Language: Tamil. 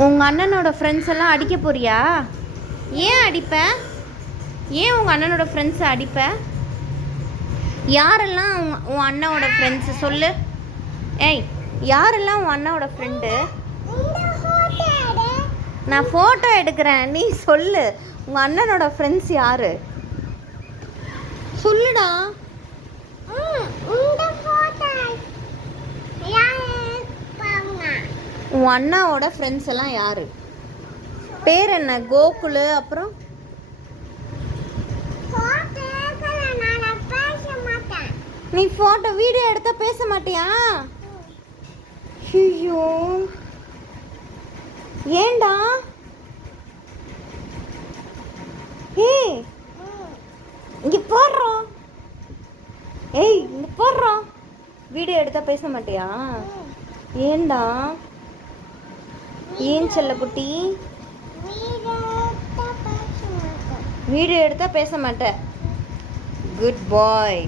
உங்கள் அண்ணனோட ஃப்ரெண்ட்ஸ் எல்லாம் அடிக்க போறியா? ஏன் அடிப்ப? ஏன் உங்கள் அண்ணனோட ஃப்ரெண்ட்ஸை அடிப்ப? யாரெல்லாம் உன் அண்ணனோட ஃப்ரெண்ட்ஸு சொல்லு. ஏய், யாரெல்லாம் உன் அண்ணனோட ஃப்ரெண்டு? நான் ஃபோட்டோ எடுக்கிறேன், நீ சொல்லு. உங்கள் அண்ணனோட ஃப்ரெண்ட்ஸ் யார் சொல்லுடா. உன் அண்ணாவோட ஃப்ரெண்ட்ஸ் எல்லாம் யார்? பேர் என்ன? கோகுலு, அப்புறம் நீ ஃபோட்டோ வீடியோ எடுத்தா பேச மாட்டியா? ஐயோ, ஏண்டா? ஏய், இங்கே போடுறோம். ஏய், இங்கே போடுறோம். வீடியோ எடுத்தா பேச மாட்டியா? ஏண்டா? ஏன் செல்லக்குட்டி? வீடியோ எடுத்தா பேச மாட்டேன். குட் பாய்.